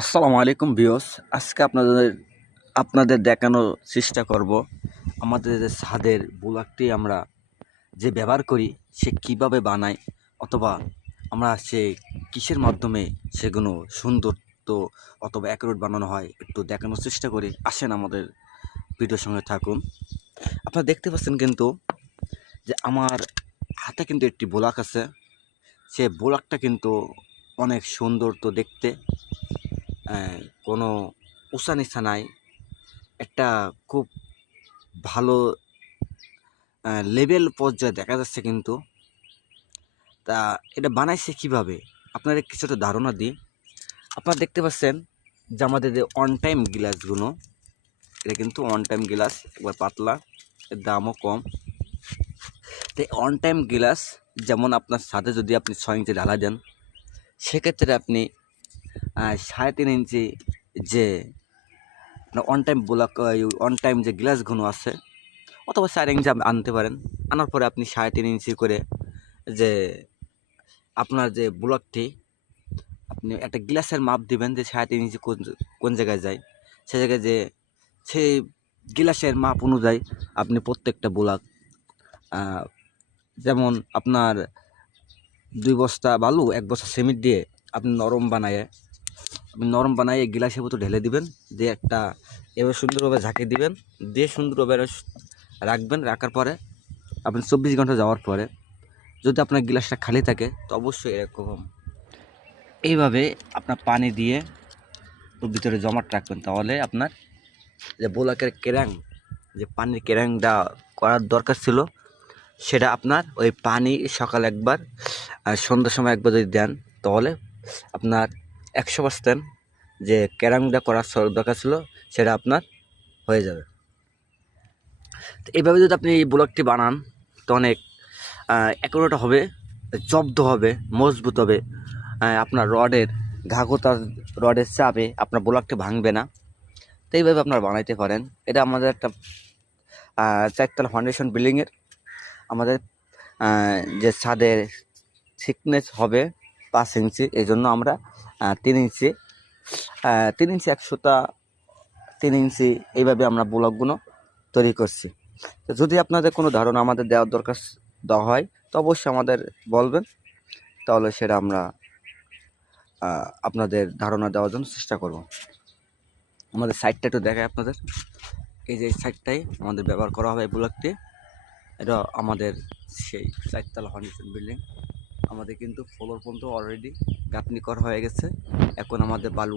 আসসালামু আলাইকুম ভিউয়ার্স। আজকে আপনাদের দেখানোর চেষ্টা করব আমাদের যে ছাদের ব্লকটি আমরা যে ব্যবহার করি সে কিভাবে বানায়, অথবা আমরা সে কিসের মাধ্যমে সেগুলো সুন্দর তো অথবা অ্যাকুরেট বানানো হয় একটু দেখানোর চেষ্টা করি। আসেন আমাদের ভিডিওর সঙ্গে থাকুন। আপনারা দেখতে পাচ্ছেন কিন্তু যে আমার হাতে কিন্তু একটি ব্লক আছে। সে ব্লকটা কিন্তু অনেক সুন্দর তো দেখতে, কোনো উঁচা নিচা নাই, একটা খুব ভালো লেভেল পর্যায়ে দেখা যাচ্ছে কিন্তু। তা এটা বানাইছে কিভাবে আপনাদের কিছুটা ধারণা দিই। আপনারা দেখতে পাচ্ছেন যে আমাদের যে অন টাইম গ্লাসগুলো, এটা কিন্তু অন টাইম গ্লাস, একবার পাতলা, এর দামও কম। তো অন টাইম গ্লাস যেমন আপনার সাথে যদি আপনি 6 ইঞ্চি ঢালা দেন, সেক্ষেত্রে আপনি 3.5 ইঞ্চি যে on time block, on time যে গ্লাসগুলো আছে, অথবা 4 ইঞ্চি আনতে পারেন। আনার পরে আপনি 3.5 ইঞ্চি করে যে আপনার যে ব্লকটি, আপনি একটা গ্লাসের মাপ দিবেন যে 3.5 ইঞ্চি কোন জায়গায় যায়, সে জায়গায় যে সেই গ্লাসের মাপ অনুযায়ী আপনি প্রত্যেকটা ব্লক, যেমন আপনার 2 বস্তা বালু 1 বস্তা সিমেন্ট দিয়ে আপনি নরম বানায় এই গ্লাসের মতো ঢেলে দিবেন, দিয়ে একটা এবার সুন্দরভাবে ঝাঁকিয়ে দিবেন, দিয়ে সুন্দরভাবে রাখবেন। রাখার পরে আপনি 24 ঘন্টা যাওয়ার পরে যদি আপনার গ্লাসটা খালি থাকে, তো অবশ্যই এরকম এইভাবে আপনার পানি দিয়ে ওর ভিতরে জমাট রাখবেন। তাহলে আপনার যে ব্লকের কেরাং, যে পানির কেরাংটা করার দরকার ছিল, সেটা আপনার ওই পানি সকাল একবার আর সন্ধ্যার সময় একবার যদি দেন, তাহলে আপনার 100% যে কেরাংটা করার দরকার ছিল সেটা আপনার হয়ে যাবে। তো এইভাবে যদি আপনি এই ব্লকটি বানান, তো অনেক অ্যাকুরেট হবে, জব্দ হবে, মজবুত হবে। আপনার রডের চাপে আপনার ব্লকটি ভাঙবে না। তো এইভাবে আপনারা বানাইতে পারেন। এটা আমাদের একটা 4 তলা ফাউন্ডেশন বিল্ডিংয়ের আমাদের যে ছাদের থিকনেস হবে 5 ইঞ্চি, এই জন্য আমরা 3 ইঞ্চি 100টা 3 ইঞ্চি এইভাবে আমরা ব্লকগুলো তৈরি করছি। তো যদি আপনাদের কোনো ধারণা আমাদের দেওয়া হয়, তো অবশ্যই আমাদের বলবেন, তাহলে সেটা আমরা আপনাদের ধারণা দেওয়ার জন্য চেষ্টা করব। আমাদের সাইটটা একটু দেখায় আপনাদের। এই যে সাইটটাই আমাদের ব্যবহার করা হবে এই ব্লকটি। এটা আমাদের সেই 4 তলা ফাউন্ডেশন বিল্ডিং। আমাদের কিন্তু ফ্লোর পর্যন্ত অলরেডি গাঁথনি করা হয়ে গেছে। এখন আমাদের বালু